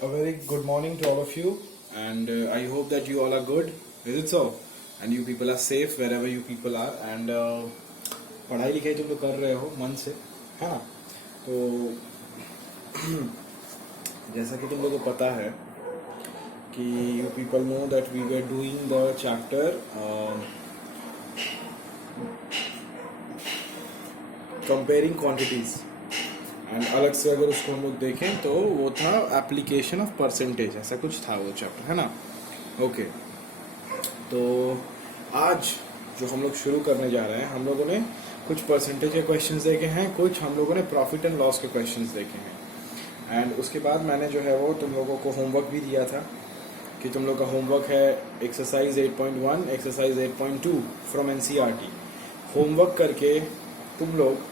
A very good morning to all of you, and I hope that you all are good. Is it so? And you people are safe wherever you people are. And पढ़ाई लिखाई तुम लोग कर रहे हो मन से, है ना? तो जैसा कि तुम लोगों को पता है कि you people know that we were doing the chapter comparing quantities. And अलग से अगर उसको हम लोग देखें तो वो था एप्लीकेशन ऑफ परसेंटेज, ऐसा कुछ था वो चैप्टर, है ना? ओके, तो आज जो हम लोग शुरू करने जा रहे हैं, हम लोगों ने कुछ परसेंटेज के क्वेश्चंस देखे हैं, कुछ हम लोगों ने प्रॉफिट एंड लॉस के क्वेश्चंस देखे हैं। एंड उसके बाद मैंने जो है वो तुम लोगों को होमवर्क भी दिया था कि तुम लोग का होमवर्क है exercise 8.1, exercise 8.2 from NCERT. Homework करके तुम लोग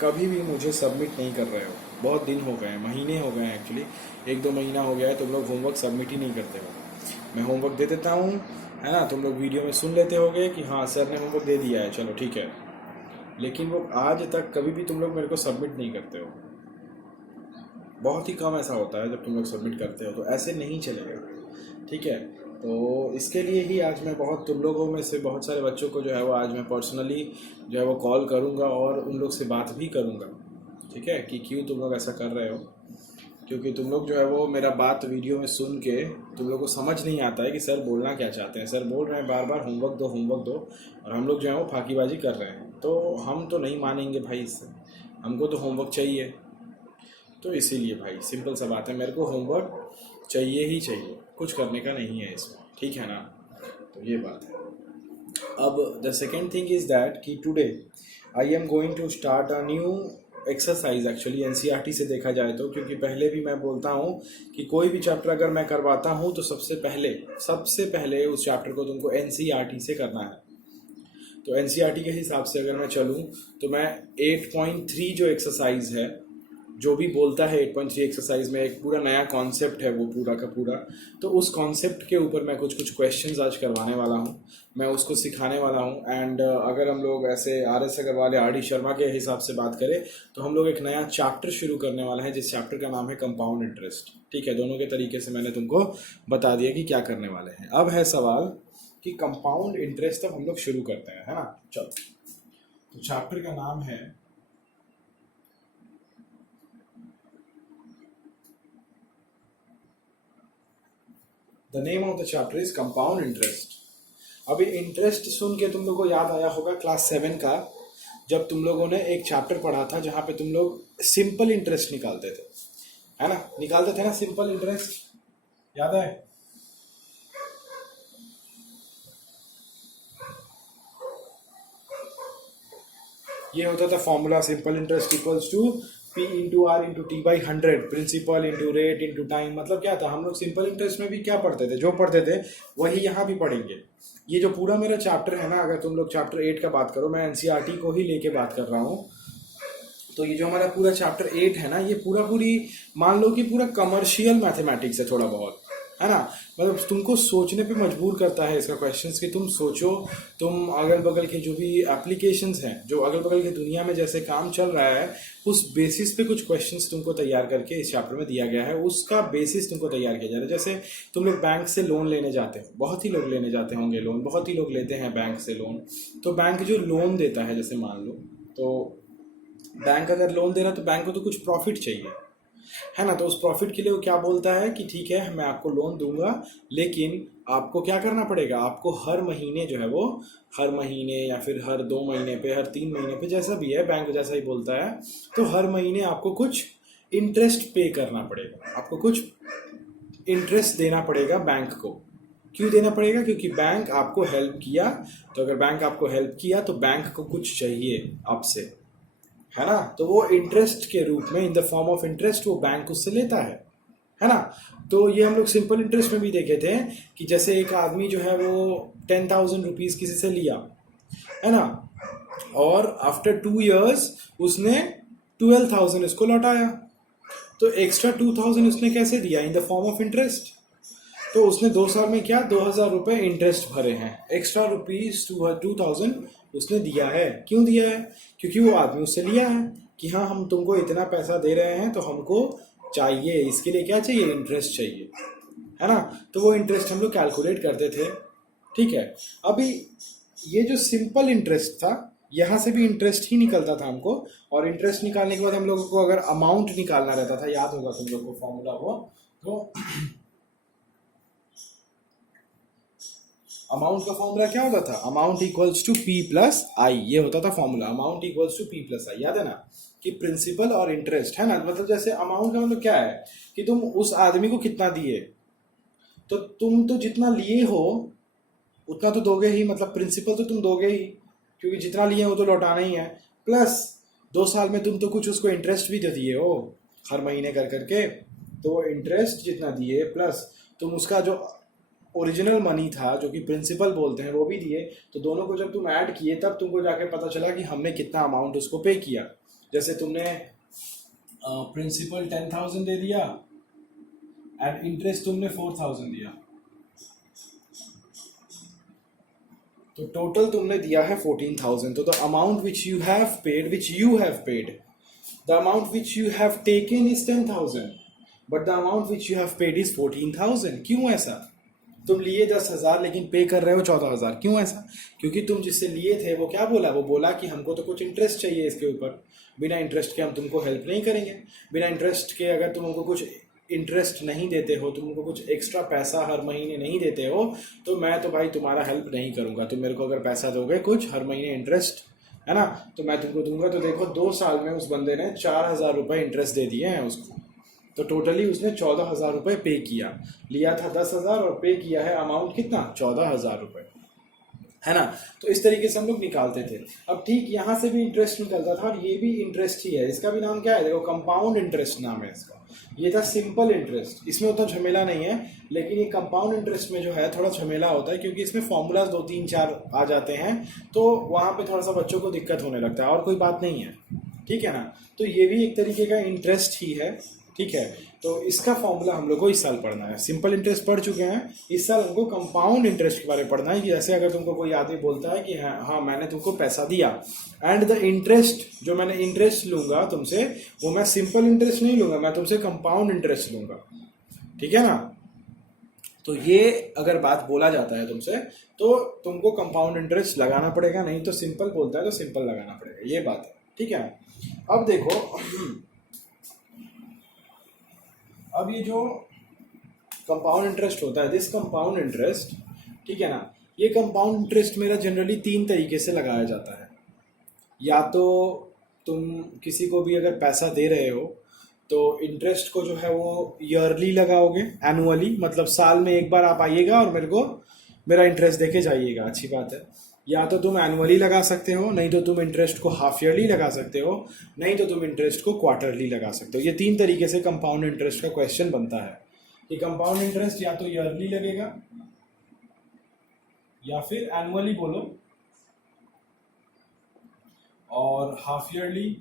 कभी भी मुझे सबमिट नहीं कर रहे हो। बहुत दिन हो गए हैं, महीने हो गए हैं, एक्चुअली 1-2 महीना हो गया है, तुम लोग होमवर्क सबमिट ही नहीं करते हो। मैं होमवर्क दे देता हूँ, है ना? तुम लोग वीडियो में सुन लेते होगे कि हाँ सर ने होमवर्क दे दिया है, चलो ठीक है, लेकिन वो आज तक कभी भी तुम लोग मेरे को सबमिट नहीं करते हो। बहुत ही कम ऐसा होता है जब तुम लोग सबमिट करते हो, तो ऐसे नहीं चलेगा, ठीक है? तो इसके लिए ही आज मैं बहुत तुम लोगों में से बहुत सारे बच्चों को जो है वो आज मैं पर्सनली जो है वो कॉल करूँगा और उन लोग से बात भी करूँगा, ठीक है? कि क्यों तुम लोग ऐसा कर रहे हो, क्योंकि तुम लोग जो है वो मेरा बात वीडियो में सुन के तुम लोग को समझ नहीं आता है कि सर बोलना क्या चाहते हैं। सर बोल रहे हैं बार बार होमवर्क दो होमवर्क दो, और हम लोग जो है वो फाकीबाजी कर रहे हैं। तो हम तो नहीं मानेंगे भाई इससे, हमको तो होमवर्क चाहिए। तो इसीलिए भाई सिंपल सा बात है, मेरे को होमवर्क चाहिए ही चाहिए, कुछ करने का नहीं है इसमें, ठीक है ना? तो ये बात है। अब the second thing is that कि today I am going to start a new exercise, actually NCERT से देखा जाए तो, क्योंकि पहले भी मैं बोलता हूँ कि कोई भी चैप्टर अगर मैं करवाता हूँ तो सबसे पहले उस चैप्टर को तुमको एनसीईआरटी से करना है। तो एनसीईआरटी के हिसाब से अगर मैं चलूँ तो मैं 8.3 जो एक्सरसाइज है, जो भी बोलता है 8.3 एक्सरसाइज में एक पूरा नया कॉन्सेप्ट है वो पूरा का पूरा, तो उस कॉन्सेप्ट के ऊपर मैं कुछ क्वेश्चंस आज करवाने वाला हूँ, मैं उसको सिखाने वाला हूँ। एंड अगर हम लोग ऐसे RS अग्रवाल या RD शर्मा के हिसाब से बात करें तो हम लोग एक नया चैप्टर शुरू करने वाला है, जिस चैप्टर का नाम है कंपाउंड इंटरेस्ट, ठीक है? दोनों के तरीके से मैंने तुमको बता दिया कि क्या करने वाले हैं। अब है सवाल कि कंपाउंड इंटरेस्ट तब हम लोग शुरू करते हैं, है ना? चलो, तो चैप्टर का नाम है The name of the chapter is compound interest। अभी इंटरेस्ट सुन के तुम लोग को याद आया होगा क्लास 7 का, जब तुम लोगों ने एक चैप्टर पढ़ा था जहाँ पे तुम लोग सिंपल इंटरेस्ट निकालते थे, है ना? निकालते थे ना सिंपल इंटरेस्ट, याद है? ये होता था formula, simple interest equals to P into R into T by 100, principal into rate into time. मतलब क्या था, हम लोग सिंपल इंटरेस्ट में भी क्या पढ़ते थे, जो पढ़ते थे वही यहाँ भी पढ़ेंगे। ये जो पूरा मेरा चैप्टर है ना, अगर तुम लोग चैप्टर 8 का बात करो, मैं एनसीईआरटी को ही लेके बात कर रहा हूँ, तो ये जो हमारा पूरा चैप्टर 8 है ना, ये पूरी मान लो कि पूरा कमर्शियल मैथमेटिक्स है थोड़ा बहुत, है ना? मतलब तुमको सोचने पे मजबूर करता है इसका क्वेश्चंस कि तुम सोचो, तुम अगल बगल के जो भी एप्लीकेशंस हैं, जो अगल बगल की दुनिया में जैसे काम चल रहा है, उस बेसिस पे कुछ क्वेश्चंस तुमको तैयार करके इस चैप्टर में दिया गया है, उसका बेसिस तुमको तैयार किया जा रहा है। जैसे तुम लोग बैंक से लोन लेने जाते हो, बहुत ही लोग लेने जाते होंगे लोन, बहुत ही लोग लेते हैं बैंक से लोन। तो बैंक जो लोन देता है, जैसे मान लो तो बैंक अगर लोन दे रहा है तो बैंक को तो कुछ प्रॉफिट चाहिए, है ना? तो उस प्रॉफिट के लिए वो क्या बोलता है कि ठीक है मैं आपको लोन दूंगा, लेकिन आपको क्या करना पड़ेगा, आपको हर महीने जो है वो, हर महीने या फिर हर 2 महीने पे, हर 3 महीने पे, जैसा भी है, बैंक जैसा ही बोलता है, तो हर महीने आपको कुछ इंटरेस्ट पे करना पड़ेगा, आपको कुछ इंटरेस्ट देना पड़ेगा बैंक को। क्यों देना पड़ेगा? क्योंकि बैंक आपको हेल्प किया, तो अगर बैंक आपको हेल्प किया तो बैंक को कुछ चाहिए आपसे, है ना? तो वो इंटरेस्ट के रूप में, in the form of interest, वो बैंक उससे लेता है ना? तो ये हम लोग सिंपल इंटरेस्ट में भी देखे थे कि जैसे एक आदमी जो है वो 10,000 रुपीज किसी से लिया, है ना, और आफ्टर 2 years उसने 12,000 इसको लौटाया, तो एक्स्ट्रा 2,000 उसने कैसे दिया? In the form of interest. तो उसने 2 साल में क्या 2,000 रुपये इंटरेस्ट भरे हैं, एक्स्ट्रा रुपीज 2,000 उसने दिया है। क्यों दिया है? क्योंकि वो आदमी उससे लिया है कि हाँ हम तुमको इतना पैसा दे रहे हैं तो हमको चाहिए, इसके लिए क्या चाहिए, इंटरेस्ट चाहिए, है ना। तो वो इंटरेस्ट हम लोग कैलकुलेट करते थे, ठीक है। अभी ये जो सिंपल इंटरेस्ट था, यहाँ से भी इंटरेस्ट ही निकलता था हमको, और इंटरेस्ट निकालने के बाद हम लोगों को अगर अमाउंट निकालना रहता था, याद होगा तुम लोग को फॉर्मूला वो, तो अमाउंट का फॉर्मूला क्या होता था, amount equals to P plus I, ये होता था formula, amount equals to P plus I, याद है ना, कि प्रिंसिपल और इंटरेस्ट, है ना। मतलब जैसे अमाउंट का मतलब क्या है कि तुम उस आदमी को कितना दिए, तो तुम तो जितना लिए हो उतना तो दोगे ही, मतलब प्रिंसिपल तो तुम दोगे ही, क्योंकि जितना लिए हो तो लौटाना ही है, प्लस 2 साल में तुम तो कुछ उसको इंटरेस्ट भी दे दिए हो हर महीने कर करके, तो वो इंटरेस्ट जितना दिए प्लस तुम उसका जो ओरिजिनल मनी था जो कि प्रिंसिपल बोलते हैं वो भी दिए, तो दोनों को जब तुम ऐड किए तब तुमको जाके पता चला कि हमने कितना अमाउंट उसको पे किया। जैसे तुमने प्रिंसिपल 10,000 दे दिया एंड इंटरेस्ट तुमने 4,000 दिया, तो टोटल तुमने दिया है 14,000। तो the amount which you have paid, the amount which you have taken is 10,000, but the amount which you have paid is 14,000। क्यों ऐसा, तुम लिए 10,000 लेकिन पे कर रहे हो 14,000, क्यों ऐसा, क्योंकि तुम जिससे लिए थे वो क्या बोला, वो बोला कि हमको तो कुछ इंटरेस्ट चाहिए इसके ऊपर, बिना इंटरेस्ट के हम तुमको हेल्प नहीं करेंगे, बिना इंटरेस्ट के अगर तुम हमको कुछ इंटरेस्ट नहीं देते हो, तुम हमको कुछ एक्स्ट्रा पैसा हर महीने नहीं देते हो, तो मैं तो भाई तुम्हारा हेल्प नहीं करूंगा। तुम मेरे को अगर पैसा दोगे कुछ हर महीने इंटरेस्ट, है ना, तो मैं तुमको दूंगा। तो देखो 2 साल में उस बंदे ने 4,000 रुपये इंटरेस्ट दे दिए हैं उसको, तो टोटली उसने 14,000 रुपये पे किया, लिया था 10,000 और पे किया है अमाउंट कितना, 14,000 रुपये, है ना। तो इस तरीके से हम लोग निकालते थे। अब ठीक यहाँ से भी इंटरेस्ट निकलता था, और ये भी इंटरेस्ट ही है, इसका भी नाम क्या है, देखो कंपाउंड इंटरेस्ट नाम है इसका। ये था सिंपल इंटरेस्ट, इसमें उतना झमेला नहीं है, लेकिन ये कंपाउंड इंटरेस्ट में जो है थोड़ा झमेला होता है, क्योंकि इसमें फॉर्मूलाज 2 3 4 आ जाते हैं, तो वहाँ पे थोड़ा सा बच्चों को दिक्कत होने लगता है, और कोई बात नहीं है, ठीक है ना। तो ये भी एक तरीके का इंटरेस्ट ही है, ठीक है। तो इसका फॉर्मूला हम लोग को इस साल पढ़ना है, सिंपल इंटरेस्ट पढ़ चुके हैं, इस साल हमको कंपाउंड इंटरेस्ट के बारे में पढ़ना है, कि जैसे अगर तुमको कोई आदमी बोलता है कि हाँ मैंने तुमको पैसा दिया, एंड द इंटरेस्ट, जो मैंने इंटरेस्ट लूंगा तुमसे, वो मैं सिंपल इंटरेस्ट नहीं लूंगा, मैं तुमसे कंपाउंड इंटरेस्ट लूंगा, ठीक है ना। तो ये अगर बात बोला जाता है तुमसे, तो तुमको कंपाउंड इंटरेस्ट लगाना पड़ेगा, नहीं तो सिंपल बोलता है तो सिंपल लगाना पड़ेगा, ये बात है, ठीक है। अब देखो, अब ये जो कंपाउंड इंटरेस्ट होता है, दिस कंपाउंड इंटरेस्ट, ठीक है ना, ये कंपाउंड इंटरेस्ट मेरा जनरली 3 तरीके से लगाया जाता है। या तो तुम किसी को भी अगर पैसा दे रहे हो, तो इंटरेस्ट को जो है वो ईयरली लगाओगे, एनुअली, मतलब साल में एक बार आप आइएगा और मेरे को मेरा इंटरेस्ट देके जाइएगा, अच्छी बात है। या तो तुम एनुअली लगा सकते हो, नहीं तो तुम इंटरेस्ट को हाफ ईयरली लगा सकते हो, नहीं तो तुम इंटरेस्ट को क्वार्टरली लगा सकते हो। ये 3 तरीके से कंपाउंड इंटरेस्ट का क्वेश्चन बनता है, कि कंपाउंड इंटरेस्ट या तो ईयरली लगेगा, या फिर एनुअली बोलो, और हाफ ईयरली,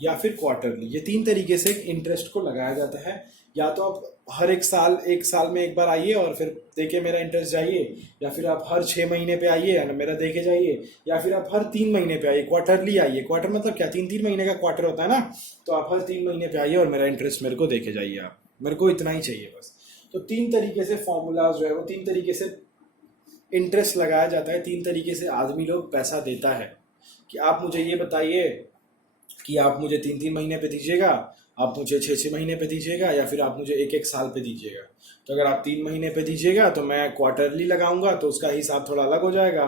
या फिर क्वार्टरली। ये 3 तरीके से इंटरेस्ट को लगाया जाता है। या तो आप हर एक साल में एक बार आइए और फिर देके मेरा इंटरेस्ट जाइए, या फिर आप हर 6 महीने पे आइए और मेरा देके जाइए, या फिर आप हर 3 महीने पे आइए, क्वार्टरली आइए। क्वार्टर मतलब क्या, 3 महीने का क्वार्टर होता है ना, तो आप हर 3 महीने पे आइए और मेरा इंटरेस्ट मेरे को देके जाइए, आप मेरे को इतना ही चाहिए बस। तो 3 तरीके से फॉर्मूलाज जो है वो 3 तरीके से इंटरेस्ट लगाया जाता है, 3 तरीके से आदमी लोग पैसा देता है। कि आप मुझे ये बताइए कि आप मुझे 3 महीने पे दीजिएगा, आप मुझे 6 महीने पे दीजिएगा, या फिर आप मुझे 1 साल पे दीजिएगा। तो अगर आप 3 महीने पे दीजिएगा तो मैं क्वार्टरली लगाऊंगा, तो उसका हिसाब थोड़ा अलग हो जाएगा।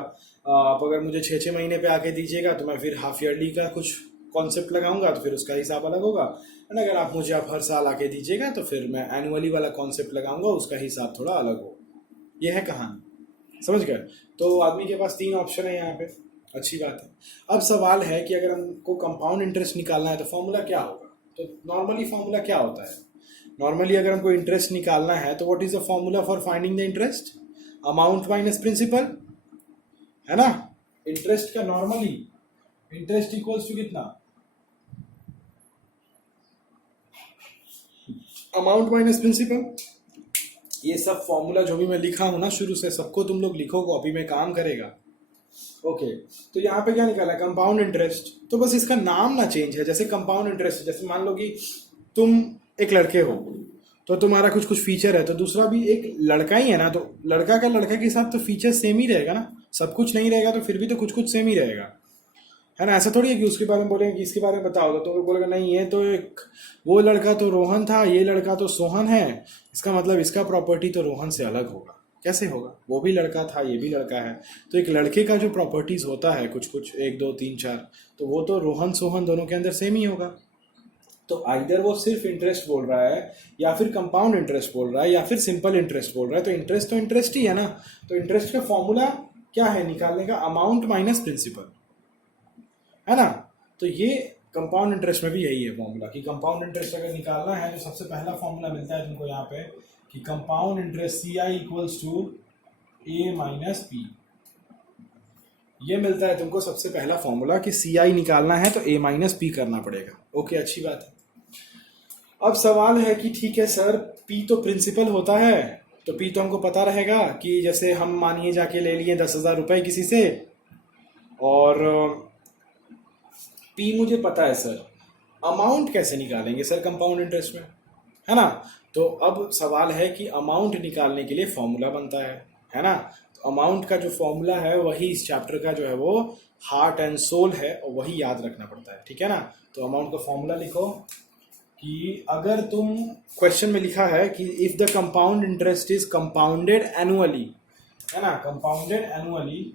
आप अगर मुझे 6 महीने पे आके दीजिएगा तो मैं फिर हाफ ईयरली का कुछ कॉन्सेप्ट लगाऊंगा, तो फिर उसका हिसाब अलग होगा। एंड अगर आप मुझे हर साल आके दीजिएगा तो फिर मैं एनुअली वाला कॉन्सेप्ट लगाऊंगा, उसका हिसाब थोड़ा अलग हो। ये है कहानी, समझ गए। तो आदमी के पास 3 ऑप्शन है यहाँ पे, अच्छी बात है। अब सवाल है कि अगर हमको कंपाउंड इंटरेस्ट निकालना है तो फॉर्मूला क्या होगा। तो नॉर्मली फॉर्मूला क्या होता है, नॉर्मली अगर हमको इंटरेस्ट निकालना है तो what is the formula for finding the interest, amount minus principal, है ना। इंटरेस्ट का नॉर्मली इंटरेस्ट इक्वल्स टू कितना, अमाउंट माइनस प्रिंसिपल। ये सब फॉर्मूला जो भी मैं लिखा हूं ना शुरू से, सबको तुम लोग लिखो, कॉपी में काम करेगा। ओके, तो यहाँ पे क्या निकाला है, कंपाउंड इंटरेस्ट। तो बस इसका नाम ना चेंज है, जैसे कंपाउंड इंटरेस्ट, जैसे मान लो कि तुम एक लड़के हो, तो तुम्हारा कुछ कुछ फीचर है, तो दूसरा भी एक लड़का ही है ना, तो लड़का का लड़का के साथ तो फीचर सेम ही रहेगा ना, सब कुछ नहीं रहेगा तो फिर भी तो कुछ कुछ सेम ही रहेगा, है ना। ऐसा थोड़ी है कि उसके बारे में बोलेंगे कि इसके बारे में बताओ, तो वो बोलेगा नहीं ये तो एक, वो लड़का तो रोहन था, ये लड़का तो सोहन है, इसका मतलब इसका प्रॉपर्टी तो रोहन से अलग होगा। कैसे होगा, वो भी लड़का था ये भी लड़का है, तो एक लड़के का जो प्रॉपर्टीज होता है कुछ कुछ 1 2 3 4, तो वो तो रोहन सोहन दोनों के अंदर सेम ही होगा। तो आइदर वो सिर्फ इंटरेस्ट बोल रहा है, या फिर कंपाउंड इंटरेस्ट बोल रहा है, या फिर सिंपल इंटरेस्ट बोल रहा है, तो इंटरेस्ट ही है ना। तो इंटरेस्ट का फॉर्मूला क्या है निकालने का, अमाउंट माइनस प्रिंसिपल, है ना। तो ये कंपाउंड इंटरेस्ट में भी यही है फॉर्मूला, कि कंपाउंड इंटरेस्ट अगर निकालना है तो सबसे पहला फॉर्मूला मिलता है तुमको यहाँ पे कि compound interest C I equals to A minus P. ये मिलता है तुमको सबसे पहला फॉर्मूला कि सी आई निकालना है तो ए माइनस पी करना पड़ेगा। ओके, अच्छी बात है। अब सवाल है कि ठीक है सर, पी तो प्रिंसिपल होता है, तो पी तो हमको पता रहेगा कि जैसे हम मानिए जाके ले लिए 10,000 रुपये किसी से, और पी मुझे पता है सर, अमाउंट कैसे निकालेंगे सर कंपाउंड इंटरेस्ट में, है ना। तो अब सवाल है कि अमाउंट निकालने के लिए फॉर्मूला बनता है ना। तो अमाउंट का जो फॉर्मूला है वही इस चैप्टर का जो है वो हार्ट एंड सोल है, और वही याद रखना पड़ता है, ठीक है ना। तो अमाउंट का फॉर्मूला लिखो कि अगर तुम, क्वेश्चन में लिखा है कि if the compound interest is compounded annually, है ना, कंपाउंडेड एनुअली,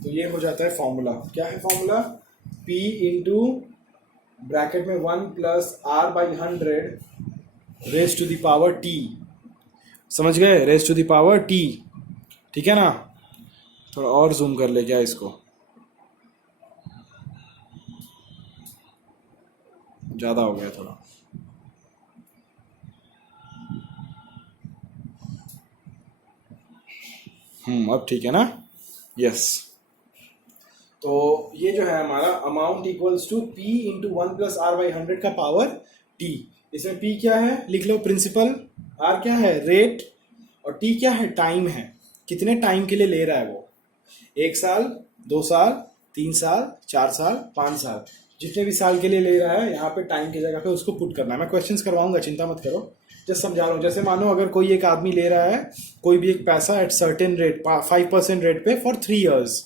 तो ये हो जाता है फॉर्मूला। क्या है फॉर्मूला, P इंटू ब्रैकेट में 1 plus R by 100 raise to the power T. समझ गए, raise to the power T, ठीक है ना। थोड़ा और जूम कर ले क्या इसको, ज़्यादा हो गया थोड़ा। अब ठीक है ना, यस। तो ये जो है हमारा amount equals to P into 1 plus R by 100 का पावर टी। इसमें पी क्या है लिख लो, प्रिंसिपल, आर क्या है रेट, और टी क्या है टाइम है, कितने टाइम के लिए ले रहा है वो, 1 साल 2 साल 3 साल 4 साल 5 साल, जितने भी साल के लिए ले रहा है, यहाँ पे टाइम की जगह पे उसको पुट करना है। मैं क्वेश्चंस करवाऊंगा, चिंता मत करो, जस्ट समझा रहा हूँ। जैसे मानो अगर कोई एक आदमी ले रहा है कोई भी एक पैसा एट सर्टेन रेट 5% रेट पे फॉर 3 years,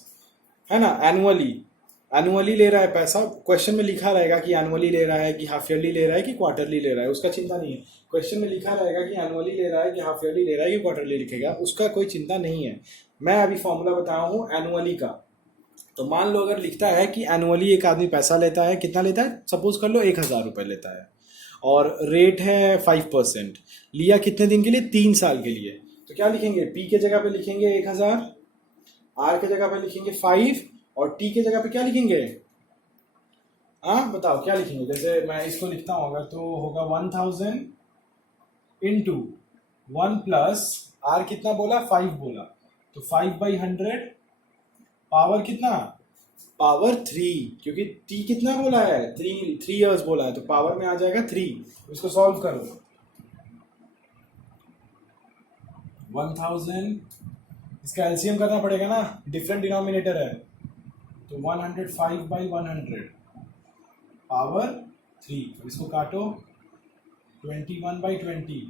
है ना, एनुअली ले रहा है पैसा। क्वेश्चन में लिखा रहेगा कि एनुअली ले रहा है कि हाफ ईयरली ले रहा है कि क्वार्टरली ले रहा है, उसका चिंता नहीं है। क्वेश्चन में लिखा रहेगा कि एनुअली ले रहा है कि हाफ ईयरली ले रहा है कि क्वार्टरली लिखेगा, उसका कोई चिंता नहीं है। मैं अभी फॉर्मूला बता रहा हूँ एनुअली का। तो मान लो अगर लिखता है कि एनुअली एक आदमी पैसा लेता है, कितना लेता है, सपोज कर लो 1,000 रुपये लेता है, और रेट है 5%, लिया कितने दिन के लिए, 3 साल के लिए। तो क्या लिखेंगे, पी के जगह पे लिखेंगे 1,000, आर के जगह पे लिखेंगे 5, और टी के जगह पे क्या लिखेंगे, हाँ बताओ क्या लिखेंगे। जैसे मैं इसको लिखता हूँ अगर, तो होगा 1,000 इंटू 1 प्लस आर कितना बोला, 5 बोला, तो 5/100 पावर कितना, पावर 3, क्योंकि टी कितना बोला है, 3 years बोला है, तो पावर में आ जाएगा 3। इसको सॉल्व करो, 1000, इसका एलसीएम करना पड़ेगा ना, डिफरेंट डिनोमिनेटर है, तो 105/100 पावर 3। इसको काटो, 21/20,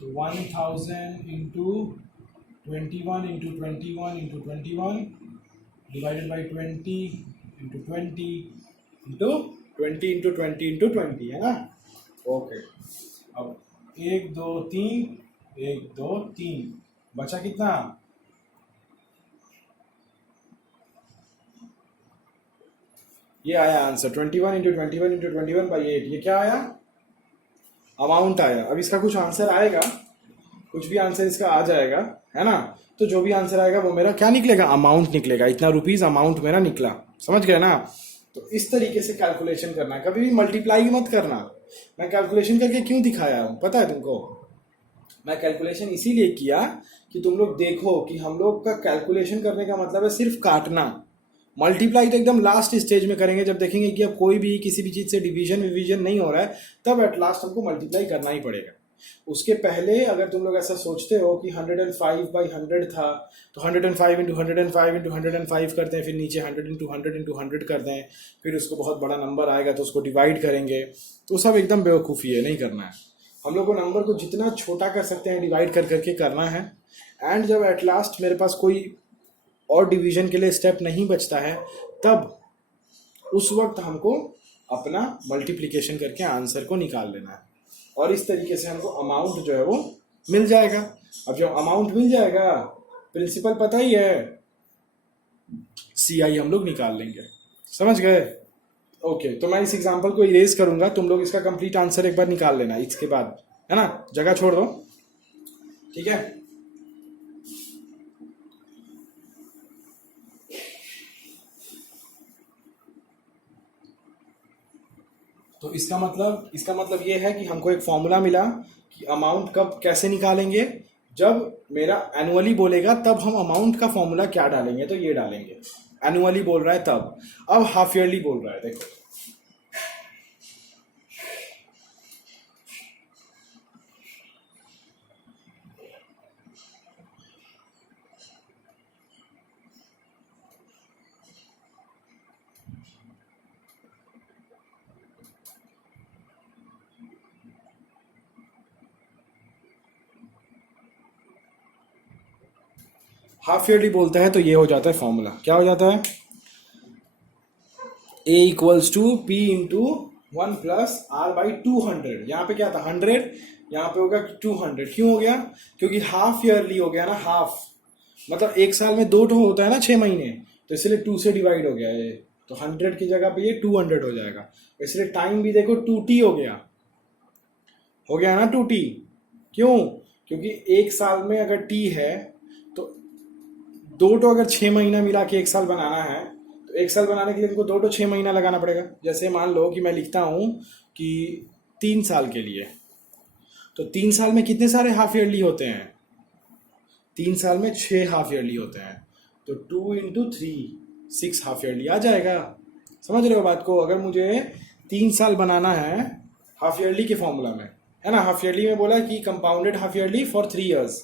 तो 1000 into 21 into 21 into 21 divided by 20 into 20 into 20 into 20 into 20, है ना। ओके, अब 1 2 3 1 2 3 बचा कितना, ये आया आंसर 21 इंटू 21 इंटू 21/8। ये क्या आया, अमाउंट आया। अब इसका कुछ आंसर आएगा, कुछ भी आंसर इसका आ जाएगा, है ना। तो जो भी आंसर आएगा वो मेरा क्या निकलेगा, अमाउंट निकलेगा, इतना रुपीज अमाउंट मेरा निकला, समझ गए ना। तो इस तरीके से कैलकुलेशन करना है, कभी भी मल्टीप्लाई मत करना। मैं कैलकुलेशन करके क्यों दिखाया हूँ पता है तुमको, मैं कैलकुलेशन इसीलिए किया कि तुम लोग देखो कि हम लोग का कैलकुलेशन करने का मतलब है सिर्फ काटना। मल्टीप्लाई तो एकदम लास्ट स्टेज में करेंगे, जब देखेंगे कि अब कोई भी किसी भी चीज़ से डिवीजन विवीजन नहीं हो रहा है, तब एट लास्ट हमको मल्टीप्लाई करना ही पड़ेगा। उसके पहले अगर तुम लोग ऐसा सोचते हो कि 105/100 था, तो 105 इंटू 105 इंटू 105 करते हैं, फिर नीचे 100 इंटू 100 इंटू 100 कर दें, फिर उसको बहुत बड़ा नंबर आएगा तो उसको डिवाइड करेंगे, तो सब एकदम बेवकूफ़ी है, नहीं करना है। हम लोग को नंबर को जितना छोटा कर सकते हैं डिवाइड कर करके करना है। एंड जब एट लास्ट मेरे पास कोई और डिवीजन के लिए स्टेप नहीं बचता है, तब उस वक्त हमको अपना मल्टीप्लिकेशन करके आंसर को निकाल लेना है, और इस तरीके से हमको अमाउंट जो है वो मिल जाएगा। अब जब अमाउंट मिल जाएगा, प्रिंसिपल पता ही है, CI हम लोग निकाल लेंगे। समझ गए? ओके, तो मैं इस एग्जांपल को इरेज करूंगा, तुम लोग इसका कंप्लीट आंसर एक बार निकाल लेना इसके बाद, है ना, जगह छोड़ दो, ठीक है। तो इसका मतलब ये है कि हमको एक फॉर्मूला मिला कि अमाउंट कब कैसे निकालेंगे। जब मेरा एनुअली बोलेगा तब हम अमाउंट का फॉर्मूला क्या डालेंगे, तो ये डालेंगे। एनुअली बोल रहा है तब। अब हाफ ईयरली बोल रहा है, देखो हाफ ईयरली बोलता है तो ये हो जाता है फॉर्मूला, क्या हो जाता है, A equals to P into 1 plus R/200। यहाँ पे क्या था 100, यहाँ पे होगा 200। क्यों हो गया? क्योंकि हाफ ईयरली हो गया ना, हाफ मतलब एक साल में 2 होता है ना, 6 महीने, तो इसलिए 2 से डिवाइड हो गया ये, तो 100 की जगह पे ये 200 हो जाएगा। इसलिए टाइम भी देखो 2T हो गया ना 2T। क्यों? क्योंकि एक साल में अगर T है तो 2 अगर 6 महीना मिला के एक साल बनाना है, तो एक साल बनाने के लिए इनको 2 6 महीना लगाना पड़ेगा। जैसे मान लो कि मैं लिखता हूँ कि 3 साल के लिए, तो 3 साल में कितने सारे हाफ ईयरली होते हैं? 3 साल में 6 हाफ ईयरली होते हैं, तो 2 इंटू 3 6 हाफ ईयरली आ जाएगा। समझ रहे हो बात को? अगर मुझे 3 साल बनाना है हाफ ईयरली के फॉर्मूला में, है ना, हाफ ईयरली में बोला कि compounded half yearly for 3 years,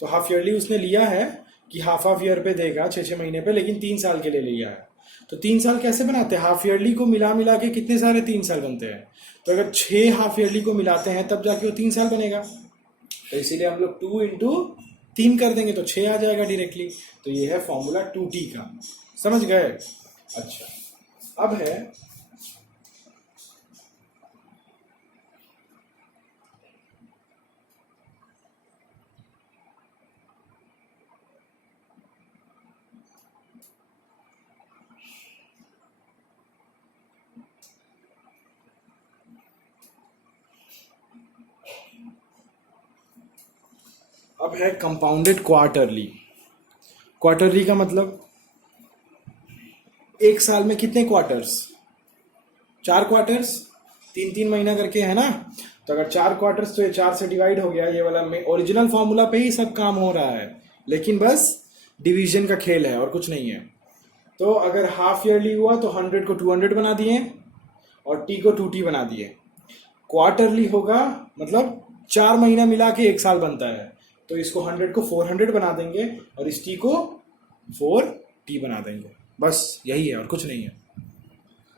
तो हाफ ईयरली उसने लिया है कि हाफ ईयर पे देगा 6 महीने पे, लेकिन 3 साल के लिए लिया है। तो 3 साल कैसे बनाते हैं? हाफ ईयरली को मिला मिला के कितने सारे 3 साल बनते हैं? तो अगर 6 हाफ ईयरली को मिलाते हैं तब जाके वो 3 साल बनेगा। तो इसीलिए हम लोग 2 इंटू 3 कर देंगे तो 6 आ जाएगा डायरेक्टली। तो ये है फॉर्मूला 2T का। समझ गए? अच्छा, अब है कंपाउंडेड क्वार्टरली। क्वार्टरली का मतलब एक साल में कितने क्वार्टर्स? 4 क्वार्टर्स, 3 महीना करके, है ना। तो अगर 4 क्वार्टर्स तो ये 4 से डिवाइड हो गया। ये वाला में ओरिजिनल फॉर्मूला पे ही सब काम हो रहा है, लेकिन बस डिवीजन का खेल है और कुछ नहीं है। तो अगर हाफ ईयरली हुआ तो 100 को 200 बना दिए और T को 2T बना दिए। क्वार्टरली होगा मतलब 4 महीना मिला के एक साल बनता है, तो इसको 100 को 400 बना देंगे और इस T को 4T बना देंगे। बस यही है और कुछ नहीं है।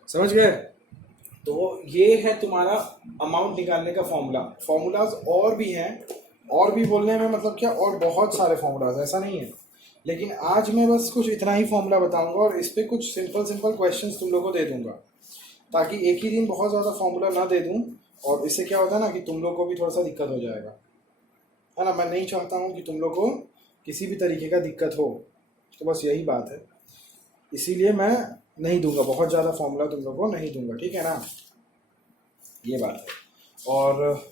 समझ गए? तो ये है तुम्हारा अमाउंट निकालने का फॉर्मूला। फॉर्मूलाज और भी हैं, और भी बोलने में मतलब क्या, और बहुत सारे फॉर्मूलाज, ऐसा नहीं है, लेकिन आज मैं बस कुछ इतना ही फॉर्मूला बताऊंगा और इस पर कुछ सिंपल क्वेश्चंस तुम लोगों को दे दूंगा, ताकि एक ही दिन बहुत ज़्यादा फॉर्मूला ना दे दूं, और इससे क्या होता है ना कि तुम लोग को भी थोड़ा सा दिक्कत हो जाएगा, है ना। मैं नहीं चाहता हूँ कि तुम लोग को किसी भी तरीके का दिक्कत हो, तो बस यही बात है। इसीलिए मैं नहीं दूंगा, बहुत ज़्यादा फॉर्मूला तुम लोग को नहीं दूंगा, ठीक है ना, ये बात है। और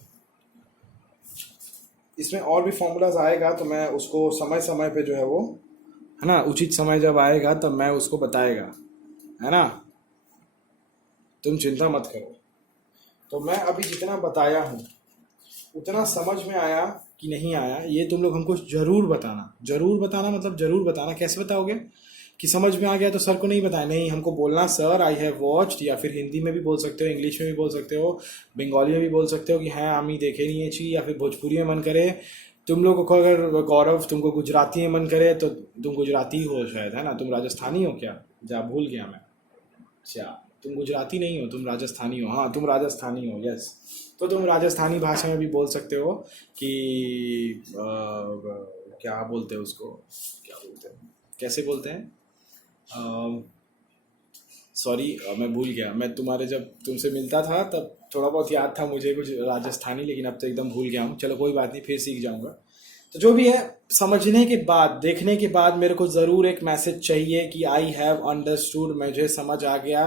इसमें और भी फॉर्मूलाज आएगा तो मैं उसको समय समय पे जो है वो, है ना, उचित समय जब आएगा तब मैं उसको बताएगा, है ना, तुम चिंता मत करो। तो मैं अभी जितना बताया हूँ उतना समझ में आया कि नहीं आया, ये तुम लोग हमको जरूर बताना। जरूर बताना मतलब जरूर बताना। कैसे बताओगे? कि समझ में आ गया तो सर को नहीं बताया, नहीं, हमको बोलना सर आई हैव वॉच्ड, या फिर हिंदी में भी बोल सकते हो, इंग्लिश में भी बोल सकते हो, बंगाली में भी बोल सकते हो कि हाँ आमी देखे नहीं है चीज, या फिर भोजपुरी में मन करे। तुम लोगों को अगर गौरव तुमको गुजराती में मन करे तो तुम गुजराती हो शायद, है ना? तुम राजस्थानी हो क्या? जा भूल गया मैं। अच्छा, तुम गुजराती नहीं हो, तुम राजस्थानी हो। हाँ तुम राजस्थानी हो, यस। तो तुम राजस्थानी भाषा में भी बोल सकते हो कि क्या बोलते हैं उसको, क्या बोलते हैं, कैसे बोलते हैं? सॉरी मैं भूल गया। मैं तुम्हारे जब तुमसे मिलता था तब थोड़ा बहुत याद था मुझे कुछ राजस्थानी, लेकिन अब तो एकदम भूल गया हूँ। चलो कोई बात नहीं, फिर सीख जाऊँगा। तो जो भी है, समझने के बाद, देखने के बाद मेरे को ज़रूर एक मैसेज चाहिए कि आई हैव अंडरस्टूड, मुझे समझ आ गया।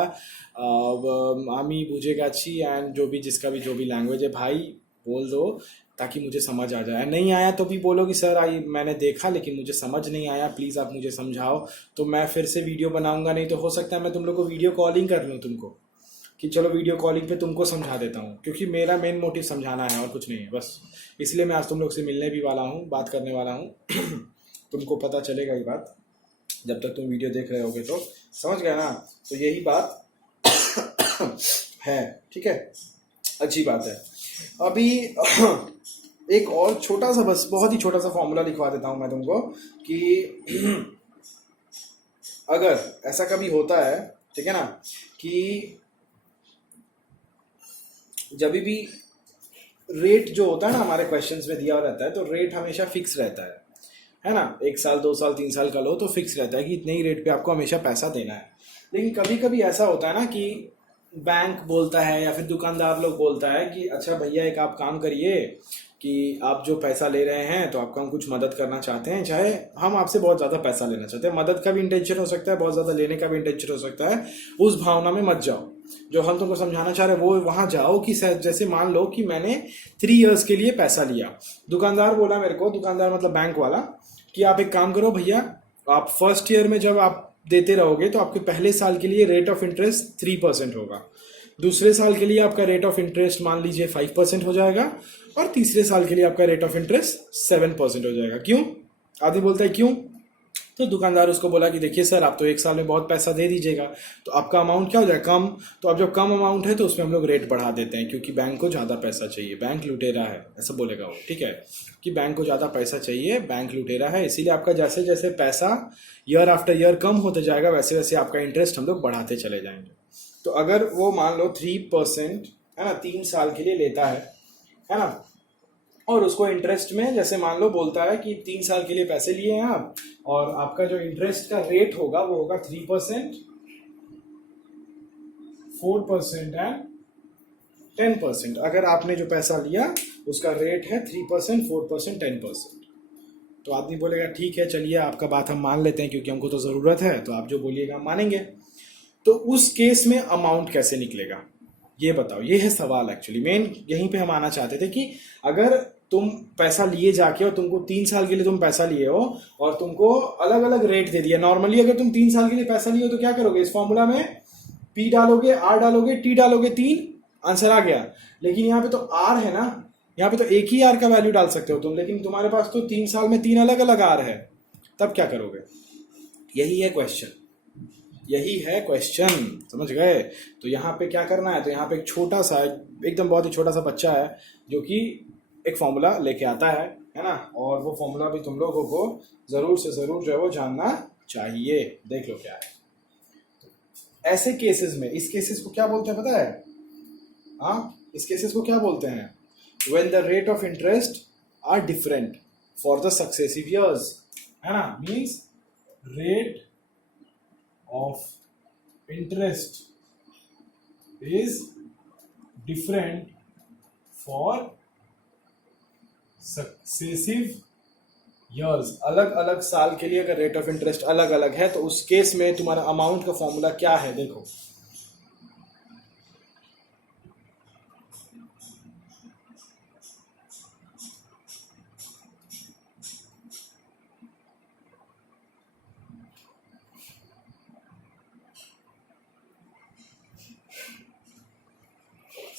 आमी बुझेगाची एंड जो भी, जिसका भी जो भी लैंग्वेज है भाई, बोल दो ताकि मुझे समझ आ जाए। नहीं आया तो भी बोलो कि सर आई मैंने देखा लेकिन मुझे समझ नहीं आया, प्लीज़ आप मुझे समझाओ। तो मैं फिर से वीडियो बनाऊंगा, नहीं तो हो सकता है मैं तुम लोग को वीडियो कॉलिंग कर लूँ तुमको, कि चलो वीडियो कॉलिंग पे तुमको समझा देता हूँ, क्योंकि मेरा मेन मोटिव समझाना है और कुछ नहीं है बस। इसलिए मैं आज तुम लोग से मिलने भी वाला हूँ, बात करने वाला हूँ। तुमको पता चलेगा ये बात जब तक तुम वीडियो देख रहे होगे, तो समझ गया ना? तो यही बात है, ठीक है, अच्छी बात है। अभी एक और छोटा सा, बस बहुत ही छोटा सा फॉर्मूला लिखवा देता हूँ मैं तुमको कि अगर ऐसा कभी होता है, ठीक है ना, कि जब भी रेट जो होता है ना हमारे क्वेश्चंस में दिया रहता है, तो रेट हमेशा फिक्स रहता है ना? 1 साल 2 साल 3 साल का लो तो फिक्स रहता है कि इतने ही रेट पे आपको हमेशा पैसा देना है। लेकिन कभी कभी ऐसा होता है ना कि बैंक बोलता है या फिर दुकानदार लोग बोलता है कि अच्छा भैया एक आप काम करिए कि आप जो पैसा ले रहे हैं तो आपको हम कुछ मदद करना चाहते हैं, चाहे हम आपसे बहुत ज़्यादा पैसा लेना चाहते हैं। मदद का भी इंटेंशन हो सकता है, बहुत ज़्यादा लेने का भी इंटेंशन हो सकता है। उस भावना में मत जाओ। जो हम तुमको समझाना चाह रहे हैं वो वहाँ जाओ कि जैसे मान लो कि मैंने 3 इयर्स के लिए पैसा लिया। दुकानदार बोला मेरे को, दुकानदार मतलब बैंक वाला, कि आप एक काम करो भैया, आप फर्स्ट ईयर में जब आप देते रहोगे तो आपके पहले साल के लिए रेट ऑफ इंटरेस्ट 3% होगा, दूसरे साल के लिए आपका रेट ऑफ इंटरेस्ट मान लीजिए 5% हो जाएगा, और तीसरे साल के लिए आपका रेट ऑफ इंटरेस्ट 7% हो जाएगा। क्यों? आदमी बोलता है क्यों? तो दुकानदार उसको बोला कि देखिए सर, आप तो 1 साल में बहुत पैसा दे दीजिएगा तो आपका अमाउंट क्या हो जाए, कम। तो अब जब कम अमाउंट है तो उसमें हम लोग रेट बढ़ा देते हैं, क्योंकि बैंक को ज़्यादा पैसा चाहिए, बैंक लुटेरा है, ऐसा बोलेगा वो, ठीक है, कि बैंक को ज़्यादा पैसा चाहिए, बैंक लुटेरा है, इसीलिए आपका जैसे जैसे पैसा ईयर आफ्टर ईयर कम होते जाएगा वैसे वैसे आपका इंटरेस्ट हम लोग बढ़ाते चले जाएंगे। तो अगर वो मान लो 3% है ना, 3 साल के लिए लेता है ना, और उसको इंटरेस्ट में जैसे मान लो बोलता है कि 3 साल के लिए पैसे लिए हैं आप, और आपका जो इंटरेस्ट का रेट होगा वो होगा 3%, 4% एंड 10%। अगर आपने जो पैसा लिया उसका रेट है 3%, 4%, 10%, तो आदमी बोलेगा ठीक है चलिए आपका बात हम मान लेते हैं क्योंकि हमको तो ज़रूरत है, तो आप जो बोलिएगा हम मानेंगे। तो उस केस में अमाउंट कैसे निकलेगा ये बताओ, ये है सवाल। एक्चुअली मेन यहीं पे हम आना चाहते थे कि अगर तुम पैसा लिए जाके और तुमको 3 साल के लिए तुम पैसा लिए हो और तुमको अलग अलग रेट दे दिया। नॉर्मली अगर तुम 3 साल के लिए पैसा लिए हो तो क्या करोगे, इस फॉर्मूला में पी डालोगे, आर डालोगे, टी डालोगे, 3 आंसर आ गया। लेकिन यहाँ पे तो आर है ना, यहाँ पे तो एक ही आर का वैल्यू डाल सकते हो तुम, लेकिन तुम्हारे पास तो 3 साल में 3 अलग अलग आर है, तब क्या करोगे? यही है क्वेश्चन, यही है क्वेश्चन, समझ गए? तो यहाँ पे क्या करना है, तो यहाँ पे एक छोटा सा, एकदम बहुत ही छोटा सा बच्चा है जो कि एक फॉर्मूला लेके आता है ना, और वो फॉर्मूला भी तुम लोगों को जरूर से जरूर जो है वो जानना चाहिए। देख लो क्या है ऐसे केसेस में। इस केसेस को क्या बोलते हैं पता है? हाँ, इस केसेस को क्या बोलते हैं? When the rate of interest are different for the successive years, है ना, means rate of interest is different for successive years। अलग अलग साल के लिए अगर रेट ऑफ इंटरेस्ट अलग अलग है तो उस केस में तुम्हारा अमाउंट का फॉर्मूला क्या है, देखो।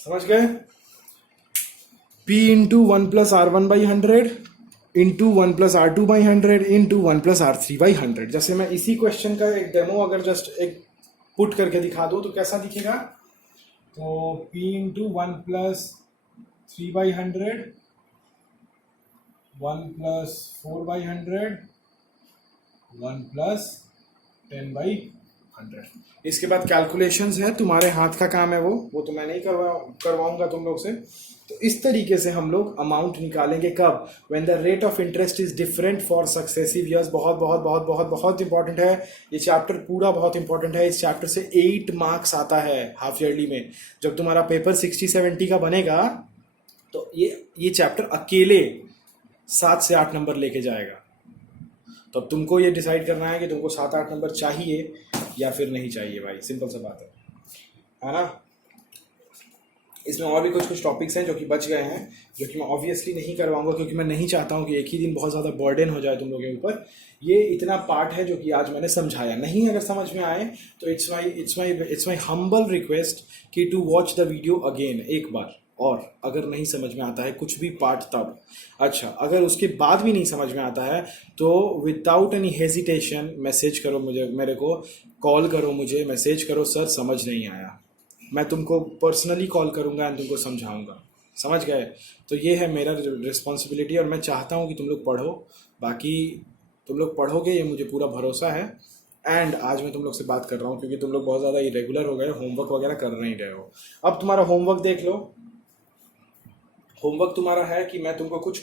समझ गए? P into 1+R1/100 into 1+R2/100 into 1+R3/100। जैसे मैं इसी क्वेश्चन का एक डेमो अगर जस्ट एक पुट करके दिखा दूँ तो कैसा दिखेगा? तो P इंटू 1+3/100 1+4/100 1+10/100। इसके बाद कैलकुलेशंस है, तुम्हारे हाथ का काम है वो तो मैं नहीं करवाऊंगा तुम लोग से। तो इस तरीके से हम लोग अमाउंट निकालेंगे कब? When the rate of interest is different for successive years. बहुत बहुत बहुत बहुत बहुत इंपॉर्टेंट है ये चैप्टर, पूरा बहुत इंपॉर्टेंट है। इस चैप्टर से 8 मार्क्स आता है हाफ ईयरली में। जब तुम्हारा पेपर 60-70 का बनेगा तो ये चैप्टर अकेले 7 से 8 नंबर लेके जाएगा। तो अब तुमको ये डिसाइड करना है कि तुमको 7-8 नंबर चाहिए या फिर नहीं चाहिए भाई, सिंपल सा बात है ना। इसमें और भी कुछ टॉपिक्स हैं जो कि बच गए हैं, जो कि मैं ऑब्वियसली नहीं करवाऊंगा क्योंकि मैं नहीं चाहता हूं कि एक ही दिन बहुत ज़्यादा बर्डन हो जाए तुम लोगों के ऊपर। ये इतना पार्ट है जो कि आज मैंने समझाया। नहीं अगर समझ में आए तो इट्स माई हम्बल रिक्वेस्ट कि to watch the video again एक बार, और अगर नहीं समझ में आता है कुछ भी पार्ट तब। अच्छा, अगर उसके बाद भी नहीं समझ में आता है तो विदाउट एनी हेजिटेशन मैसेज करो मुझे, मेरे को कॉल करो, मुझे मैसेज करो, सर समझ नहीं आया। मैं तुमको पर्सनली कॉल करूंगा एंड तुमको समझाऊंगा, समझ गए? तो ये है मेरा रिस्पॉन्सिबिलिटी और मैं चाहता हूँ कि तुम लोग पढ़ो। बाकी तुम लोग पढ़ोगे ये मुझे पूरा भरोसा है। एंड आज मैं तुम लोग से बात कर रहा हूँ क्योंकि तुम लोग बहुत ज़्यादा इरेगुलर हो गए, होमवर्क वगैरह कर नहीं रहे हो। अब तुम्हारा होमवर्क देख लो। होमवर्क तुम्हारा है कि मैं तुमको कुछ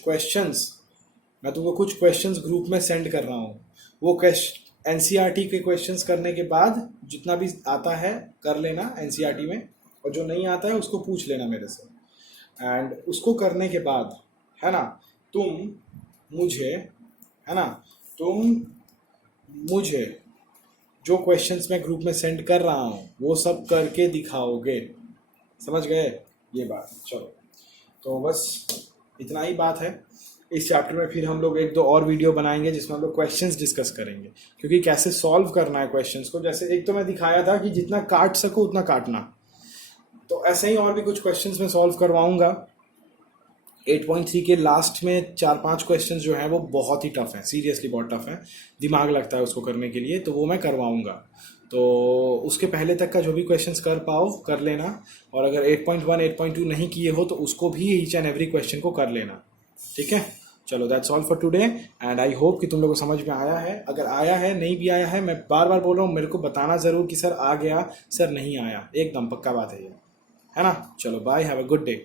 क्वेश्चंस ग्रुप में सेंड कर रहा हूँ। वो एनसीईआरटी के क्वेश्चंस करने के बाद जितना भी आता है कर लेना एनसीईआरटी में, और जो नहीं आता है उसको पूछ लेना मेरे से। एंड उसको करने के बाद है ना तुम मुझे जो क्वेश्चंस मैं ग्रुप में सेंड कर रहा हूँ वो सब करके दिखाओगे, समझ गए ये बात? चलो, तो बस इतना ही बात है। इस चैप्टर में फिर हम लोग 1-2 और वीडियो बनाएंगे जिसमें हम लोग क्वेश्चंस डिस्कस करेंगे, क्योंकि कैसे सॉल्व करना है क्वेश्चंस को। जैसे एक तो मैं दिखाया था कि जितना काट सको उतना काटना, तो ऐसे ही और भी कुछ क्वेश्चंस मैं सॉल्व करवाऊंगा। 8.3 के लास्ट में 4-5 क्वेश्चंस जो हैं वो बहुत ही टफ हैं, सीरियसली बहुत टफ हैं, दिमाग लगता है उसको करने के लिए, तो वो मैं करवाऊंगा। तो उसके पहले तक का जो भी क्वेश्चंस कर पाओ कर लेना, और अगर 8.1 8.2 नहीं किए हो तो उसको भी ईच एंड एवरी क्वेश्चन को कर लेना, ठीक है? चलो, that's all for today and I hope कि तुम लोगों को समझ में आया है। अगर आया है, नहीं भी आया है, मैं बार बार बोल रहा हूँ, मेरे को बताना ज़रूर कि सर आ गया, सर नहीं आया, एकदम पक्का बात है ये, है ना? चलो bye, have a good day.